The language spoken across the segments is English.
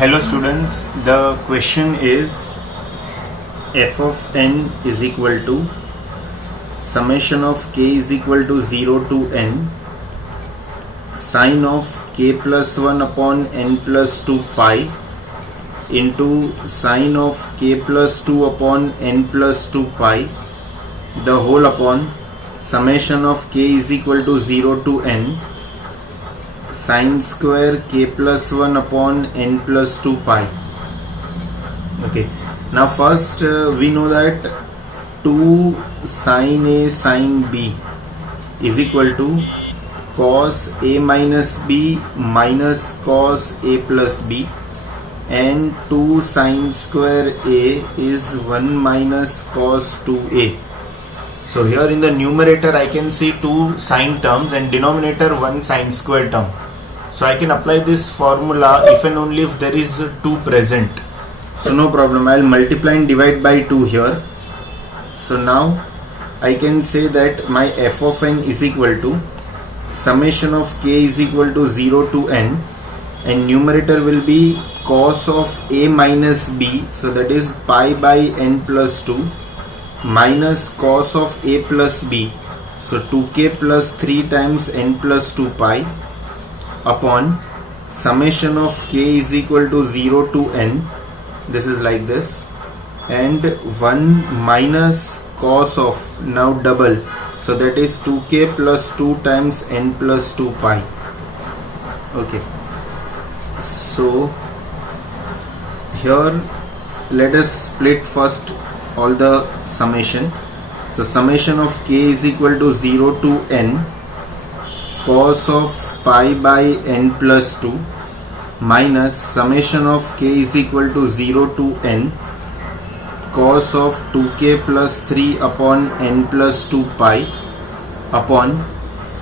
Hello students, the question is f of n is equal to summation of k is equal to 0 to n sine of k plus 1 upon n plus 2 pi into sine of k plus 2 upon n plus 2 pi the whole upon summation of k is equal to 0 to n sine square k plus 1 upon n plus 2 pi. Okay, now first we know that 2 sine a sine b is equal to cos a minus b minus cos a plus b, and 2 sine square a is 1 minus cos 2a. So here in the numerator I can see 2 sine terms and denominator 1 sine square term. So I can apply this formula if and only if there is 2 present. So no problem, I will multiply and divide by 2 here. So now I can say that my f of n is equal to summation of k is equal to 0 to n, and numerator will be cos of a minus b, so that is pi by n plus 2 minus cos of a plus b, so 2k plus 3 times n plus 2 pi upon summation of k is equal to 0 to n, this is like this, and 1 minus cos of, now double, so that is 2k plus 2 times n plus 2 pi. Okay, so here let us split first all the summation. So summation of k is equal to 0 to n cos of pi by n plus 2 minus summation of k is equal to 0 to n cos of 2k plus 3 upon n plus 2 pi upon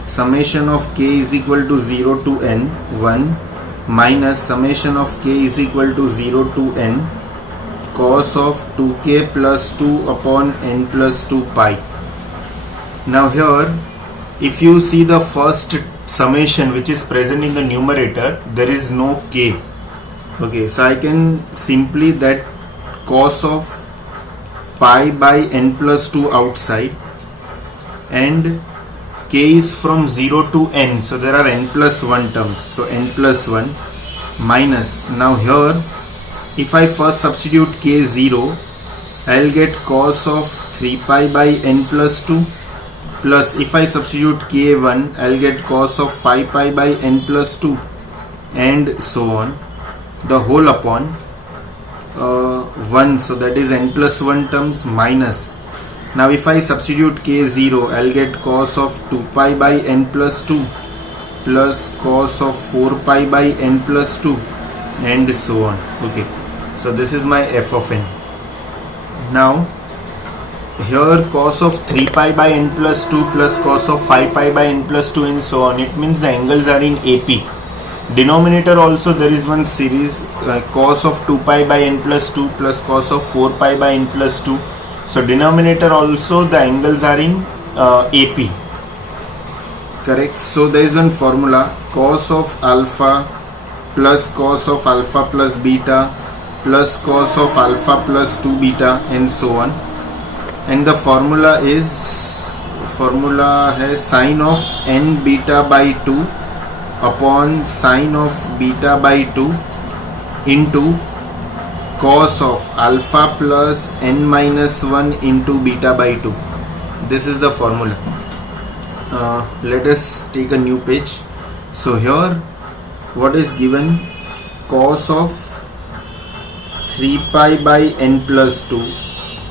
summation of k is equal to 0 to n 1 minus summation of k is equal to 0 to n cos of 2k plus 2 upon n plus 2 pi. Now here if you see the first summation which is present in the numerator, there is no k. Okay, so I can simply that cos of pi by n plus 2 outside, and k is from 0 to n, so there are n plus 1 terms, so n plus 1 minus, now here if I first substitute k 0, I will get cos of 3 pi by n plus 2 plus if I substitute k1, I will get cos of 5 pi by n plus 2 and so on, the whole upon 1, so that is n plus 1 terms minus, now if I substitute k0, I will get cos of 2 pi by n plus 2 plus cos of 4 pi by n plus 2 and so on. Okay, so this is my f of n. Now here cos of 3 pi by n plus 2 plus cos of 5 pi by n plus 2 and so on, it means the angles are in AP. Denominator also there is one series cos of 2 pi by n plus 2 plus cos of 4 pi by n plus 2, so denominator also the angles are in AP, correct. So there is one formula cos of alpha plus cos of alpha plus beta plus cos of alpha plus 2 beta and so on, and the formula has sine of n beta by 2 upon sine of beta by 2 into cos of alpha plus n minus 1 into beta by 2. This is the formula. Let us take a new page. So here what is given, cos of 3 pi by n plus 2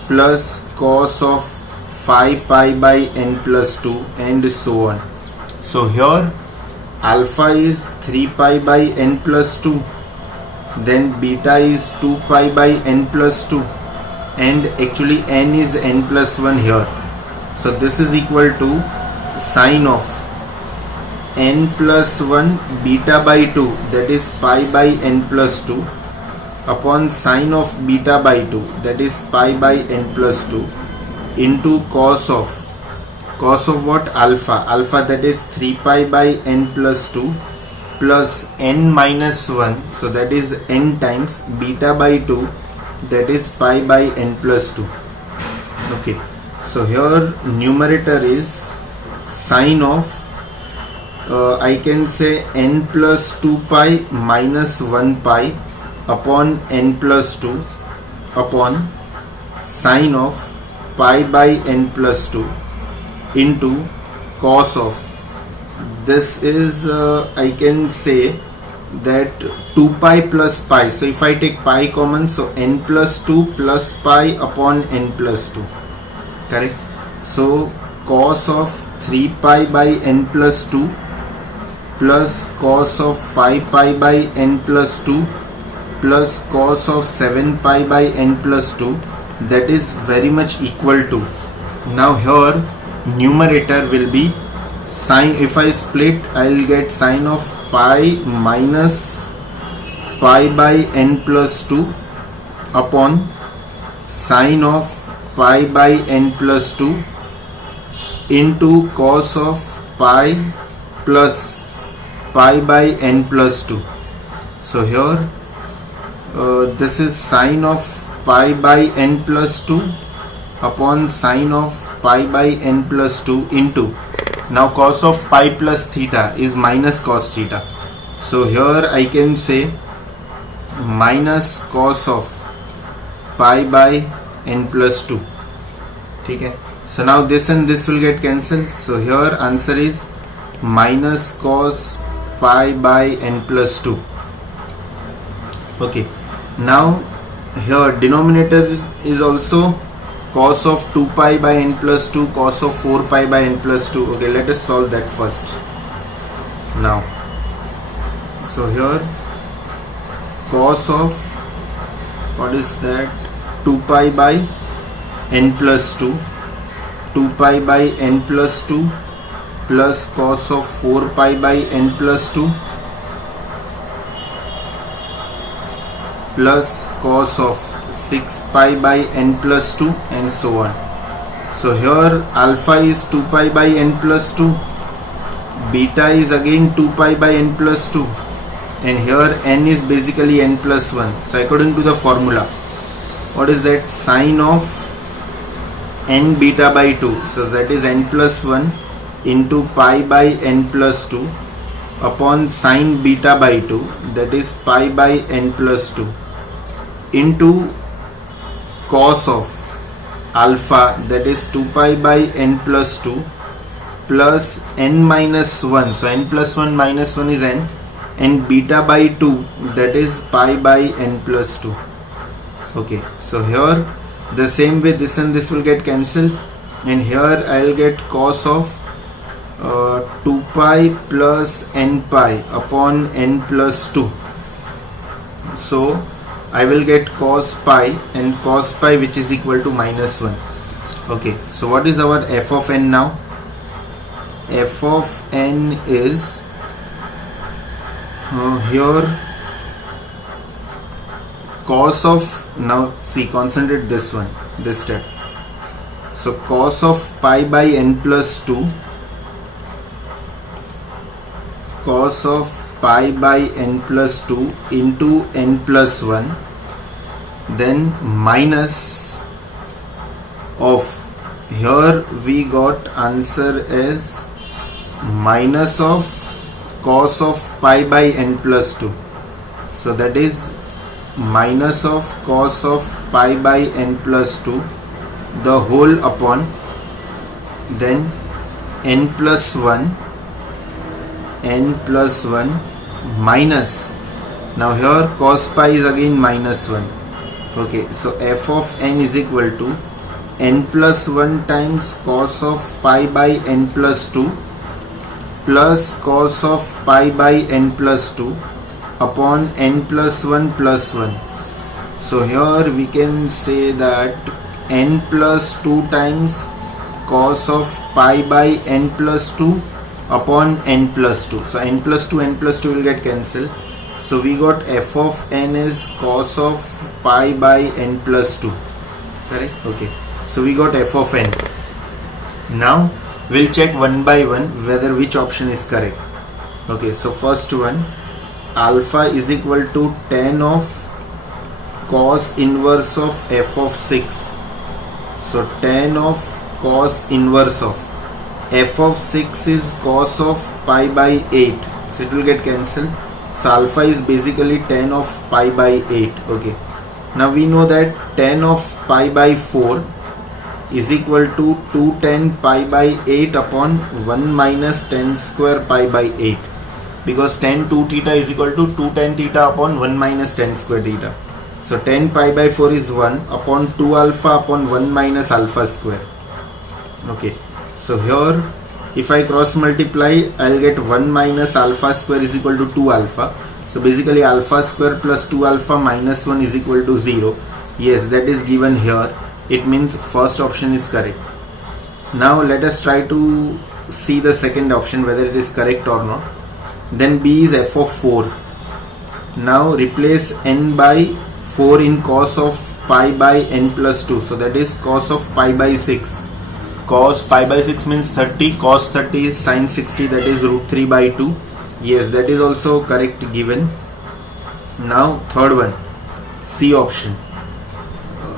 plus cos of 5 pi by n plus 2 and so on. So here alpha is 3 pi by n plus 2, then beta is 2 pi by n plus 2, and actually n is n plus 1 here. So this is equal to sine of n plus 1 beta by 2, that is pi by n plus 2 upon sine of beta by 2, that is pi by n plus 2 into cos of what, alpha, that is 3 pi by n plus 2 plus n minus 1, so that is n times beta by 2, that is pi by n plus 2. Okay, so here numerator is sine of I can say n plus 2 pi minus 1 pi upon n plus 2 upon sine of pi by n plus 2 into cos of, this is I can say that 2 pi plus pi, so if I take pi common, so n plus 2 plus pi upon n plus 2, correct? So cos of 3 pi by n plus 2 plus cos of 5 pi by n plus 2 plus cos of 7 pi by n plus 2, that is very much equal to, now here numerator will be sine, if I split I'll get sine of pi minus pi by n plus 2 upon sine of pi by n plus 2 into cos of pi plus pi by n plus 2. So here this is sine of pi by n plus 2 upon sine of pi by n plus 2 into, now cos of pi plus theta is minus cos theta, so here I can say minus cos of pi by n plus 2. Okay, so now this and this will get cancelled, so here answer is minus cos pi by n plus 2. Okay, now here denominator is also cos of 2 pi by n plus 2, cos of 4 pi by n plus 2. Okay, let us solve that first. Now, so here cos of, what is that, 2 pi by n plus 2, 2 pi by n plus 2 plus cos of 4 pi by n plus 2 plus cos of 6 pi by n plus 2 and so on. So here alpha is 2 pi by n plus 2, beta is again 2 pi by n plus 2, and here n is basically n plus 1. So according to the formula, what is that, sine of n beta by 2, so that is n plus 1 into pi by n plus 2 upon sine beta by 2, that is pi by n plus 2 into cos of alpha, that is 2 pi by n plus 2 plus n minus 1, so n plus 1 minus 1 is n, and beta by 2, that is pi by n plus 2. Okay, so here the same way this and this will get cancelled, and here I will get cos of 2 pi plus n pi upon n plus 2, so I will get cos pi, and cos pi which is equal to minus 1. Okay, so what is our f of n now? F of n is here cos of, now see, concentrate this one, this step. So cos of pi by n plus 2, cos of pi by n plus 2 into n plus 1, then minus of, here we got answer as minus of cos of pi by n plus 2, so that is minus of cos of pi by n plus 2 the whole upon, then n plus 1 minus, now here cos pi is again minus 1. Okay, so f of n is equal to n plus 1 times cos of pi by n plus 2 plus cos of pi by n plus 2 upon n plus 1 plus 1. So here we can say that n plus 2 times cos of pi by n plus 2 upon n plus 2. So n plus 2 will get cancelled. So we got f of n is cos of pi by n plus 2. Correct? Okay. So we got f of n. Now we'll check one by one whether which option is correct. Okay, so first one, alpha is equal to tan of cos inverse of f of 6. So tan of cos inverse of f of 6 is cos of pi by 8, so it will get cancelled. So alpha is basically tan of pi by 8. Okay, now we know that tan of pi by 4 is equal to 2 tan pi by 8 upon 1 minus tan square pi by 8, because tan 2 theta is equal to 2 tan theta upon 1 minus tan square theta. So tan pi by 4 is 1 upon 2 alpha upon 1 minus alpha square. Okay, so here if I cross multiply, I'll get 1 minus alpha square is equal to 2 alpha. So basically alpha square plus 2 alpha minus 1 is equal to 0. Yes, that is given here. It means first option is correct. Now let us try to see the second option whether it is correct or not. Then B is f of 4. Now replace n by 4 in cos of pi by n plus 2. So that is cos of pi by 6. Cos pi by 6 means 30. Cos 30 is sin 60, that is root 3 by 2. Yes, that is also correct given. Now third one, C option.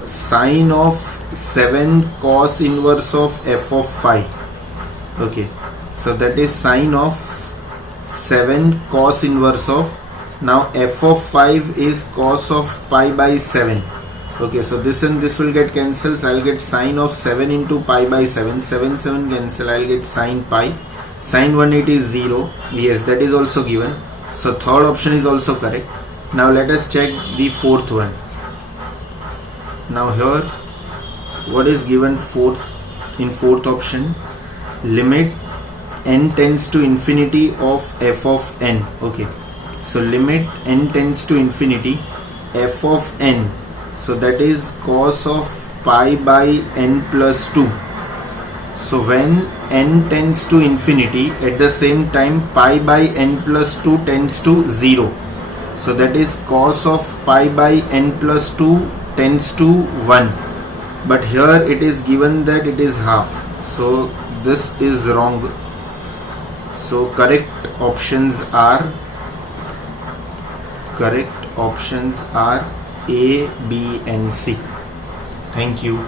Sine of 7 cos inverse of f of 5. Okay, so that is sine of 7 cos inverse of, now f of 5 is cos of pi by 7. Okay, so this and this will get cancelled, so I'll get sine of 7 into pi by 7. 7 cancel, I'll get sine pi. Sine 180 is 0. Yes, that is also given. So third option is also correct. Now let us check the fourth one. Now here what is given in fourth option? Limit n tends to infinity of f of n. Okay, so limit n tends to infinity f of n, so that is cos of pi by n plus 2. So when n tends to infinity, at the same time pi by n plus 2 tends to 0, so that is cos of pi by n plus 2 tends to 1. But here it is given that it is half, so this is wrong. So correct options are A, B and C. Thank you.